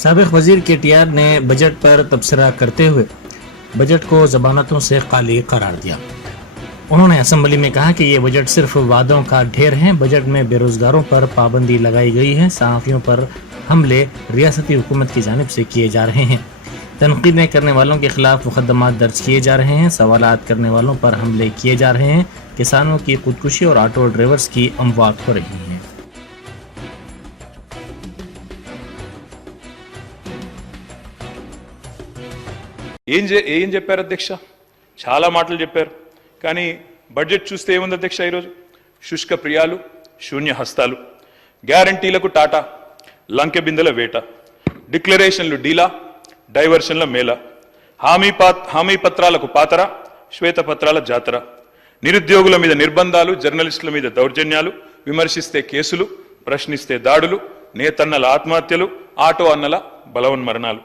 साबिक वजीर KTR ने बजट पर तबसरा करते हुए बजट को जबानतों से खाली करार दिया। उन्होंने असेंबली में कहा कि ये बजट सिर्फ वादों का ढेर है। बजट में बेरोजगारों पर पाबंदी लगाई गई है। सहाफियों पर हमले रियासती हुकूमत की जानिब से किए जा रहे हैं। तनकीदें करने वालों के खिलाफ मुकदमा दर्ज किए जा रहे हैं। सवालात करने वालों पर हमले किए जा रहे हैं। किसानों की खुदकुशी और ऑटो ड्राइवर्स की अमवात हो रही हैं। ఏం చెప్పారు అధ్యక్ష? చాలా మాటలు చెప్పారు. కానీ బడ్జెట్ చూస్తే ఏముంది అధ్యక్ష? ఈరోజు శుష్క ప్రియాలు, శూన్య హస్తాలు, గ్యారంటీలకు టాటా, లంకె బిందెల వేట, డిక్లరేషన్లు డీలా, డైవర్షన్ల మేళ, హామీ పత్రాలకు పాతర, శ్వేతపత్రాల జాతర, నిరుద్యోగుల మీద నిర్బంధాలు, జర్నలిస్టుల మీద దౌర్జన్యాలు, విమర్శిస్తే కేసులు, ప్రశ్నిస్తే దాడులు, నేతన్నల ఆత్మహత్యలు, ఆటో అన్నల బలవన్మరణాలు.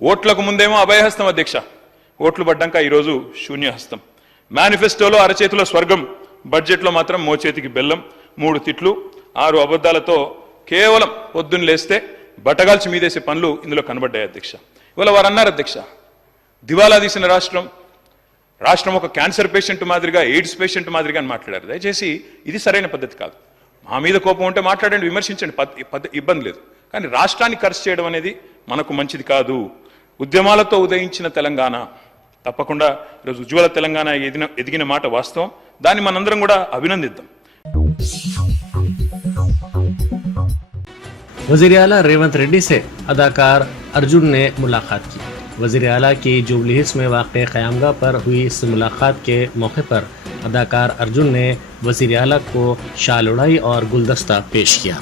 ఓట్లకు ముందేమో అభయహస్తం అధ్యక్ష, ఓట్లు పడ్డాక ఈరోజు శూన్యహస్తం. మేనిఫెస్టోలో అరచేతిలో స్వర్గం, బడ్జెట్లో మాత్రం మోచేతికి బెల్లం. 3 తిట్లు 6 అబద్ధాలతో కేవలం పొద్దున్న లేస్తే బట్టగాల్చి మీదేసే పనులు ఇందులో కనబడ్డాయి అధ్యక్ష. ఇవాళ వారు అన్నారు అధ్యక్ష, దివాలా తీసిన రాష్ట్రం ఒక క్యాన్సర్ పేషెంట్ మాదిరిగా, ఎయిడ్స్ పేషెంట్ మాదిరిగా అని మాట్లాడారు. దయచేసి ఇది సరైన పద్ధతి కాదు. మా మీద కోపం ఉంటే మాట్లాడండి, విమర్శించండి, ఇబ్బంది లేదు. కానీ రాష్ట్రాన్ని ఖర్చు చేయడం అనేది మనకు మంచిది కాదు. ఉద్యమాలతో ఉదయించిన తెలంగాణ తప్పకుండా ఈరోజు ఉజ్వల తెలంగాణ ఎదిగిన మాట వాస్తవం. దాన్ని మనందరం కూడా అభినందిద్దాం. वज़ीर आला रेवंत रेड्डी से अदाकार अर्जुन ने मुलाकात की। वज़ीर आला की जुबली हिल्स में वाक़ क़यामगाह पर हुई इस मुलाकात के मौके पर अदाकार अर्जुन ने वज़ीर आला को शाल उड़ाई और गुलदस्ता पेश किया।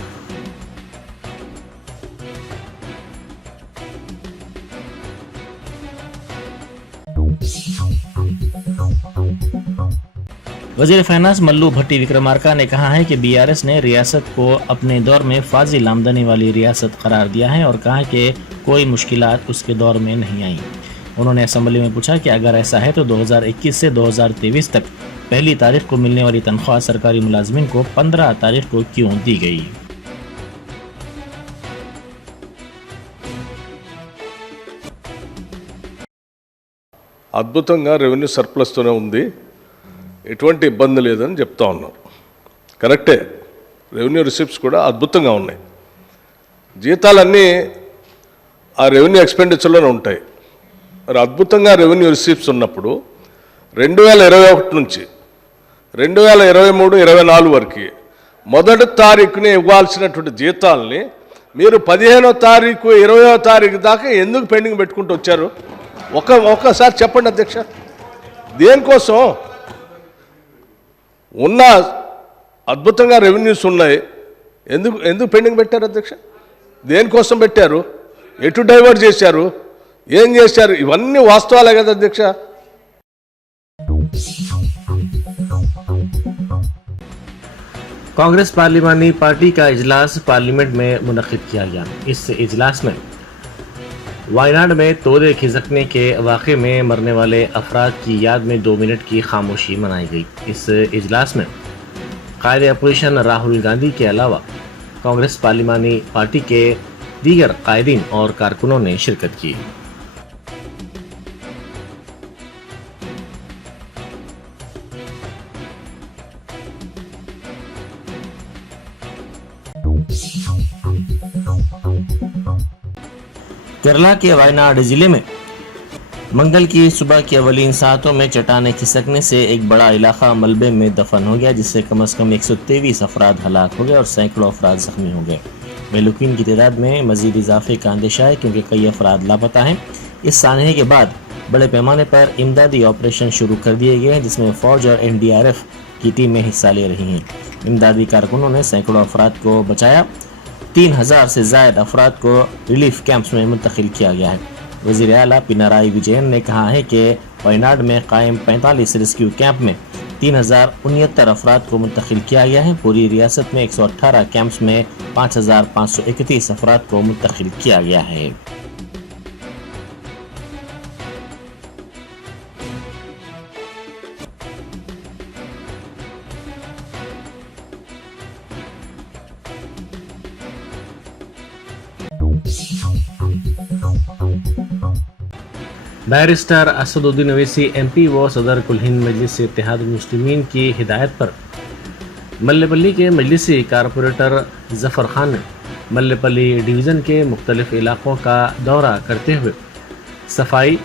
वज़ीर फाइनेंस मल्लू भट्टी विक्रमार्का ने कहा है कि BRS ने रियासत को अपने दौर में फाजिल आमदनी वाली रियासत करार दिया है और कहा कि कोई मुश्किलात उसके दौर में नहीं आई। उन्होंने असेंबली में पूछा कि अगर ऐसा है तो 2021 से 2023 तक पहली तारीख को मिलने वाली तनख्वाह सरकारी मुलाजमीन को 15 तारीख को क्यों दी गई। అద్భుతంగా రెవెన్యూ సర్ప్లస్తోనే ఉంది, ఎటువంటి ఇబ్బంది లేదని చెప్తా ఉన్నారు. కరెక్టే, రెవెన్యూ రిసిప్ట్స్ కూడా అద్భుతంగా ఉన్నాయి. జీతాలన్నీ ఆ రెవెన్యూ ఎక్స్పెండిచర్లోనే ఉంటాయి. మరి అద్భుతంగా రెవెన్యూ రిసిప్ట్స్ ఉన్నప్పుడు 2021 నుంచి 2023, 24 వరకు మొదటి తారీఖుని ఇవ్వాల్సినటువంటి జీతాలని మీరు 15వ తారీఖు 20వ తారీఖు దాకా ఎందుకు పెండింగ్ పెట్టుకుంటూ వచ్చారు? ఒక్కసారి చెప్పండి అధ్యక్ష. దేనికోసం? ఉన్న అద్భుతంగా రెవెన్యూస్ ఉన్నాయి, ఎందుకు పెండింగ్ పెట్టారు అధ్యక్ష? దేనికోసం పెట్టారు? ఎటు డైవర్ట్ చేశారు? ఏం చేశారు? ఇవన్నీ వాస్తవాలే కదా అధ్యక్ష. कांग्रेस पार्लिमानी पार्टी का इजलास पार्लियामेंट में मुनक्किद किया गया। इस इजलास में वायनाड में तोदे खिसकने के वाक़े में मरने वाले अफराद की याद में 2 मिनट की खामोशी मनाई गई। इस इजलास में कायदे अपोजिशन राहुल गांधी के अलावा कांग्रेस पार्लिमानी पार्टी के दीगर कायदीन और कारकुनों ने शिरकत की। केरला के वायनाड जिले में मंगल की सुबह की अवलीन सातों में चट्टानें खिसकने से एक बड़ा इलाका मलबे में दफन हो गया, जिससे कम से कम 123 अफराद हलाक हो गए और सैकड़ों अफराद जख्मी हो गए। बेलुकीन की तादाद में मजीद इजाफे का अंदेशा है क्योंकि कई अफराद लापता हैं। इस सानहे के बाद बड़े पैमाने पर इमदादी ऑपरेशन शुरू कर दिए गए हैं, जिसमें फौज और NDRF की टीमें हिस्सा ले रही हैं। इमदादी कारकुनों ने सैकड़ों अफराद को बचाया। 3000 से ज़ायद अफराद को रिलीफ कैंप्स में मुंतकिल किया गया है। वज़ीर आला पिनाराई विजयन ने कहा है कि वायनाड में कायम 45 रेस्क्यू कैंप में 3069 अफराद को मुंतकिल किया गया है। पूरी रियासत में 118 कैंप्स में 5531 अफराद को मुंतकिल किया गया है। बैरिस्टर असदुद्दीन ओवैसी MP व सदर कुल हिंद मजलिस इत्तेहाद मुस्लिमीन की हिदायत पर मल्लेपल्ली के मजलिसी कारपोरेटर जफ़र खान ने मल्लेपल्ली डिवीज़न के मुख्तलिफ इलाक़ों का दौरा करते हुए सफाई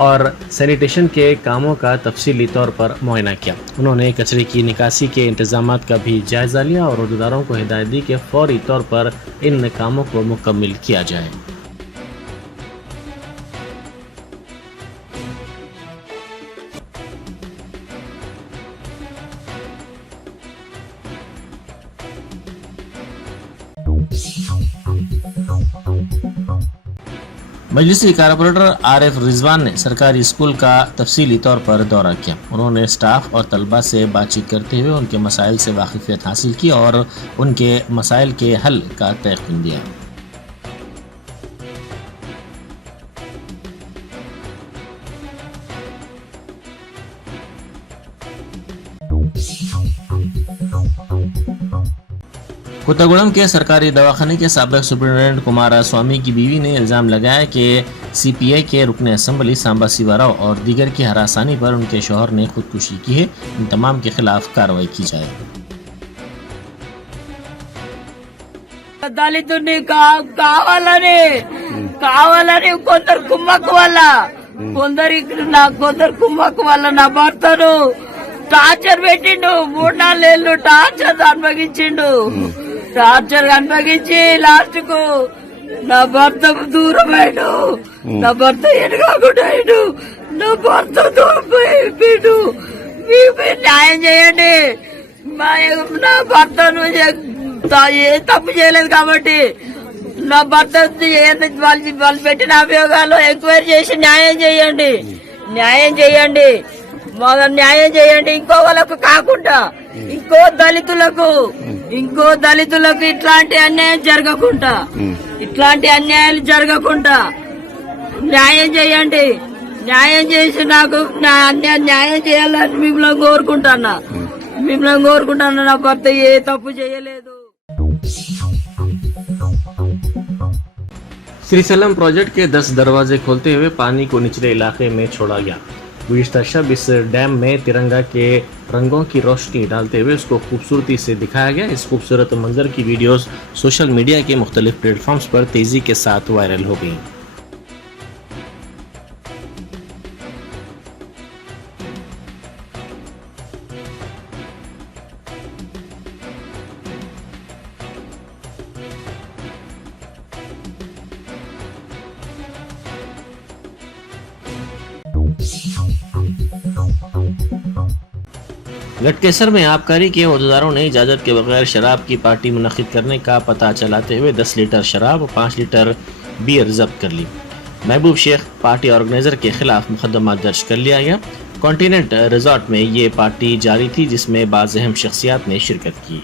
और सैनिटेशन के कामों का तफसीली तौर पर मुआयना किया। उन्होंने कचरे की निकासी के इंतज़ामात का भी जायज़ा लिया और अहदेदारों को हिदायत दी कि फौरी तौर पर इन कामों को मुकम्मल किया जाए। मजलिसी कारपोरेटर आरिफ रिजवान ने सरकारी स्कूल का तफसीली तौर पर दौरा किया। उन्होंने स्टाफ और तलबा से बातचीत करते हुए उनके मसाइल से वाकिफियत हासिल की और उनके मसाइल के हल का तयक़ीन दिया। कोत्तागुड़म के सरकारी दवाखाने के साबिक सुपरिटेंडेंट कुमारा स्वामी की बीवी ने इल्ज़ाम लगाया कि CPI के रुकन असम्बली सांबा शिवा राव और दीगर की हरासानी पर उनके शौहर ने खुदकुशी की है। इन तमाम के खिलाफ कार्रवाई की जाए। దళితుడిని కావాలని కొందరు కుమ్మక్కు వల్ల కొందరు కుమ్మక్కు వల్ల నా భర్తను టార్చర్ పెట్టిండు। 3-4 ఏళ్ళు టార్చర్ అనుభవించి లాస్ట్ కు నా భర్త దూరమైండు। నా భర్త ఎనగాకుండా నా భర్త దూరమైండు। మీరు న్యాయం చేయండి। నా భర్తను ఏ తప్పు చేయలేదు కాబట్టి నా భర్త వాళ్ళు పెట్టిన అభియోగాలు ఎంక్వైరీ చేసి న్యాయం చేయండి। ఇంకో వాళ్ళకు కాకుండా ఇంకో దళితులకు ఇట్లాంటి అన్యాయాలు జరగకుండా న్యాయం చేయండి। న్యాయం చేసి నాకు న్యాయం చేయాలని మిమ్మల్ని కోరుకుంటాను। నా భర్త ఏ తప్పు చేయలేదు। श्रीसलम प्रोजेक्ट के 10 दरवाजे खोलते हुए पानी को निचले इलाके में छोड़ा गया। गुज़िश्ता शब इस डैम में तिरंगा के रंगों की रोशनी डालते हुए उसको खूबसूरती से दिखाया गया। इस खूबसूरत मंजर की वीडियोस सोशल मीडिया के मुख्तलिफ प्लेटफॉर्म्स पर तेज़ी के साथ वायरल हो गई। गटकेसर में आबकारी के अहदेदारों ने इजाज़त के बगैर शराब की पार्टी मुनक्किद करने का पता चलाते हुए 10 लीटर शराब और 5 लीटर बियर जब्त कर ली। महबूब शेख पार्टी ऑर्गेनाइजर के खिलाफ मुकदमा दर्ज कर लिया गया। कॉन्टिनेंट रिजॉर्ट में ये पार्टी जारी थी जिसमें बाज़ अहम शख्सियात ने शिरकत की।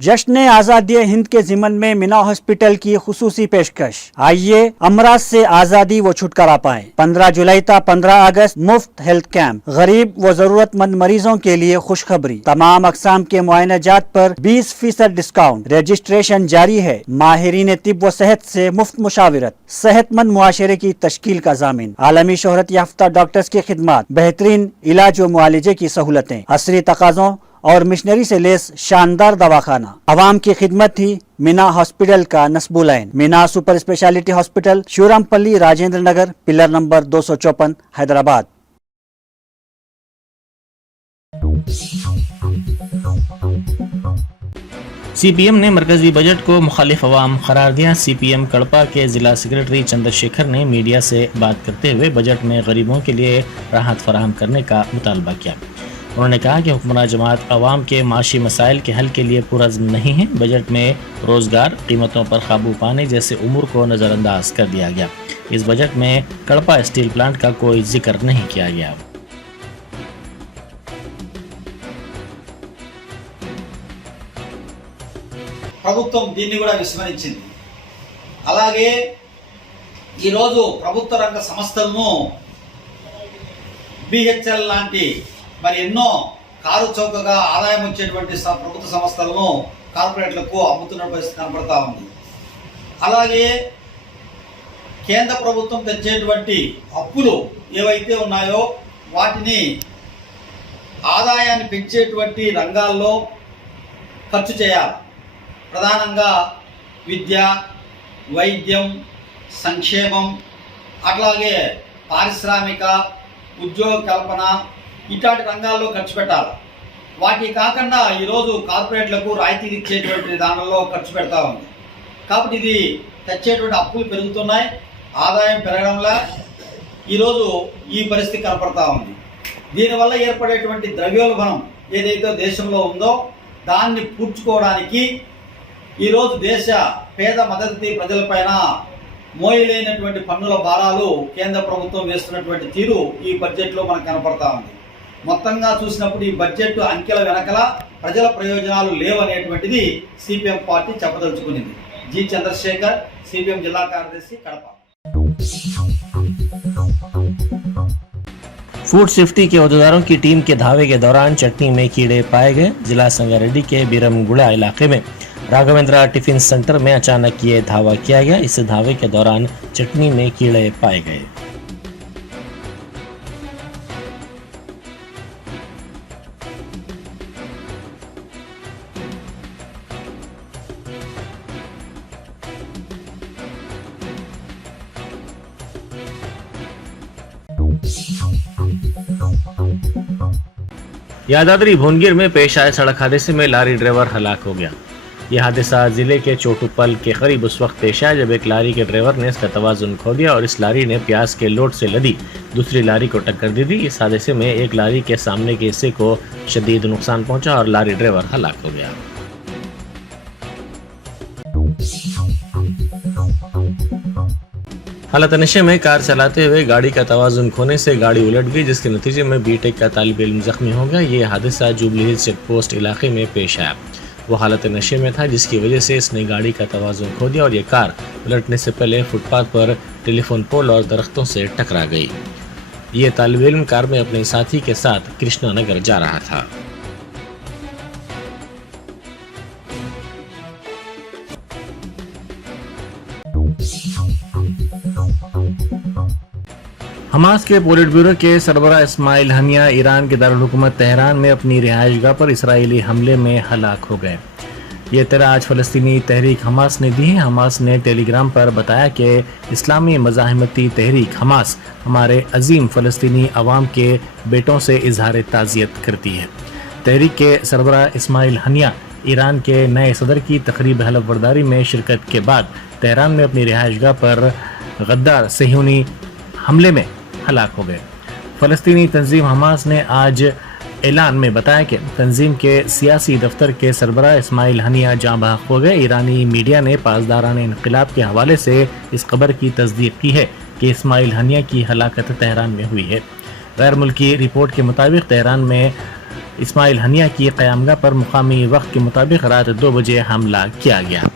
जश्न आज़ादी हिंद के ज़िमन में मीना हॉस्पिटल की खुसूसी पेशकश। आइए अमराज से आज़ादी व छुटकारा पाएं। 15 जुलाई था 15 अगस्त मुफ्त हेल्थ कैंप। गरीब व जरूरतमंद मरीजों के लिए खुशखबरी। तमाम अक़साम के मुआयनाजात पर 20% डिस्काउंट। रजिस्ट्रेशन जारी है। माहिरीन तिब व सेहत से मुफ्त मुशावरत। सेहतमंद मुआशरे की तश्कील का जामिन। आलमी शोहरत याफ्ता डॉक्टर्स की खिदमत। बेहतरीन इलाज व मुआलजे की सहूलतें। असरी तकाज़ों और मिशनरी से लेस शानदार दवाखाना। आवाम की खिदमत थी मीना हॉस्पिटल का नस्बुलैन। Meena super speciality hospital, Shivarampalli, Rajendra Nagar, pillar number 254, Hyderabad. CPM ने मरकजी बजट को मुखालिफ अवाम करार दिया। CPM कड़पा के जिला सेक्रेटरी चंद्रशेखर ने मीडिया से बात करते हुए बजट में गरीबों के लिए राहत फराहम करने का मुतालबा किया। उन्होंने कहा कि हुक्मरान जमात अवाम के माशी मसाइल के हल के लिए पुरज़्म नहीं है। बजट में रोज़गार, कीमतों पर काबू पाने जैसे उमूर को नज़रअंदाज कर दिया गया। इस बजट में कड़पा स्टील प्लांट का कोई जिक्र नहीं किया गया। ప్రభుత్వం దీన్ని కూడా విస్మరించింది। అలాగే ఈరోజు ప్రభుత్వ రంగ సంస్థలను బిహెచ్ఎల్ లాంటి మరి ఎన్నో కారు చౌకగా ఆదాయం వచ్చేటువంటి ప్రభుత్వ సంస్థలను కార్పొరేట్లకు అమ్ముతున్న పరిస్థితి కనపడతా ఉంది. అలాగే కేంద్ర ప్రభుత్వం తెచ్చేటువంటి అప్పులు ఏవైతే ఉన్నాయో వాటిని ఆదాయాన్ని పెంచేటువంటి రంగాల్లో ఖర్చు చేయాలి. ప్రధానంగా విద్య, వైద్యం, సంక్షేమం, అట్లాగే పారిశ్రామిక ఉద్యోగ కల్పన ఇట్లాంటి రంగాల్లో ఖర్చు పెట్టాలి. వాటి కాకుండా ఈరోజు కార్పొరేట్లకు రాయితీలు ఇచ్చేటువంటి దానిలో ఖర్చు పెడతా ఉంది. కాబట్టి ఇది తెచ్చేటువంటి అప్పులు పెరుగుతున్నాయి, ఆదాయం పెరగడంలా ఈరోజు ఈ పరిస్థితి కనపడతా ఉంది. దీనివల్ల ఏర్పడేటువంటి ద్రవ్యోల్బణం ఏదైతే దేశంలో ఉందో దాన్ని పూడ్చుకోవడానికి ఈరోజు దేశ పేద మధ్యతరగతి ప్రజలపైన మోయలేనటువంటి పన్నుల భారాలు కేంద్ర ప్రభుత్వం వేస్తున్నటువంటి తీరు ఈ బడ్జెట్లో మనకు కనపడతా ఉంది. మొత్తంగా చూసినప్పుడు ఈ బడ్జెట్ అంకెల వెనకల ప్రజల ప్రయోజనాలు లేవనేటువంటిది సిపిఎం పార్టీ చెప్పదలుచుకునింది. జి చంద్రశేఖర్, సిపిఎం జిల్లా కార్యదర్శి, కడప. फूड सेफ्टी के अहदेदारों की टीम के धावे के दौरान चटनी में कीड़े पाए गए। जिला संगारेड्डी के बीरमगुड़ा इलाके में राघवेंद्रा टिफिन सेंटर में अचानक ये धावा किया गया। इस धावे के दौरान चटनी में कीड़े पाए गए। यादाद्री भुवनगिर में पेश आए सड़क हादसे में लारी ड्राइवर हलाक हो गया। यह हादसा जिले के चोटूपल के करीब उस वक्त पेश आया जब एक लारी के ड्राइवर ने इसका तवाजुन खो दिया और इस लारी ने प्याज के लोड से लदी दूसरी लारी को टक्कर दे दी। इस हादसे में एक लारी के सामने के हिस्से को शदीद नुकसान पहुंचा और लारी ड्राइवर हलाक हो गया। हालत नशे में कार चलाते हुए गाड़ी का तवाजुन खोने से गाड़ी उलट गई, जिसके नतीजे में बीटेक का तालिब इल्म जख्मी हो गया। ये हादसा जुबली हिल्स चेक पोस्ट इलाके में पेश आया। वो हालत नशे में था जिसकी वजह से इसने गाड़ी का तवाजुन खो दिया और ये कार उलटने से पहले फुटपाथ पर टेलीफोन पोल और दरख्तों से टकरा गई। ये तालिब इल्म कार में अपने साथी के साथ कृष्णा नगर जा रहा था। हमास के पोलिट ब्यूरो के सरबराह इस्माइल हनिया ईरान के दारुल हुकूमत तेहरान में अपनी रिहाइशगाह पर इसराइली हमले में हलाक हो गए। ये इत्तला आज फ़लस्तीनी तहरीक हमास ने दी है। हमास ने टेलीग्राम पर बताया कि इस्लामी मज़ाहिमती तहरीक हमास हमारे अजीम फ़लस्तीनी अवाम के बेटों से इजहार ताज़ियत करती है। तहरीक के सरबराह इस्माइल हनिया ईरान के नए सदर की तकरीब हलफबरदारी में शिरकत के बाद तेहरान में अपनी रिहाइशगाह पर गद्दार सह्यूनी हमले में हलाक हो गए। फ़लस्तीनी तंजीम हमास ने आज ऐलान में बताया कि तंजीम के सियासी दफ्तर के सरबराह इस्माइल हनिया जाँ बहक हो गए। ईरानी मीडिया ने पासदारान इनक़िलाब के हवाले से इस खबर की तस्दीक की है कि इस्माइल हनिया की हलाकत तेहरान में हुई है। गैर मुल्की रिपोर्ट के मुताबिक तेहरान में इस्माइल हनिया की क़यामगाह पर मुकामी वक्त के मुताबिक रात 2 बजे हमला किया गया।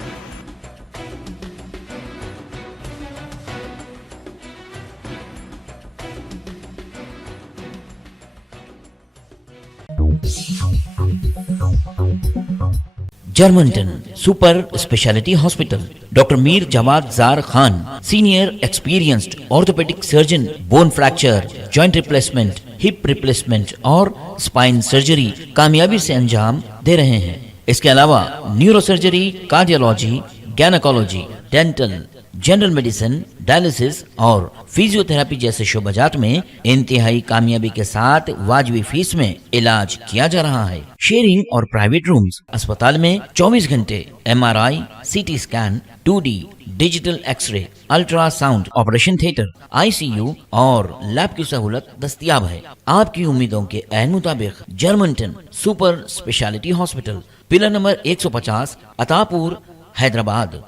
Germanten super speciality hospital, doctor Mir Jawad जार Khan, senior experienced orthopaedic surgeon, bone fracture, joint replacement, hip replacement और स्पाइन सर्जरी कामयाबी से अंजाम दे रहे हैं। इसके अलावा neuro surgery, cardiology, gynaecology, dental, general medicine, dialysis और फिजियोथेरेपी जैसे शोबाजात में इंतहाई कामयाबी के साथ वाजबी फीस में इलाज किया जा रहा है। शेयरिंग और प्राइवेट रूम्स, अस्पताल में 24 घंटे MRI, CT scan, 2D digital x-ray, ultrasound, operation theatre, ICU और लैब की सहूलत दस्तयाब है। आपकी उम्मीदों के ऐन मुताबिक Germanten super speciality hospital, pillar number 150, Attapur, Hyderabad.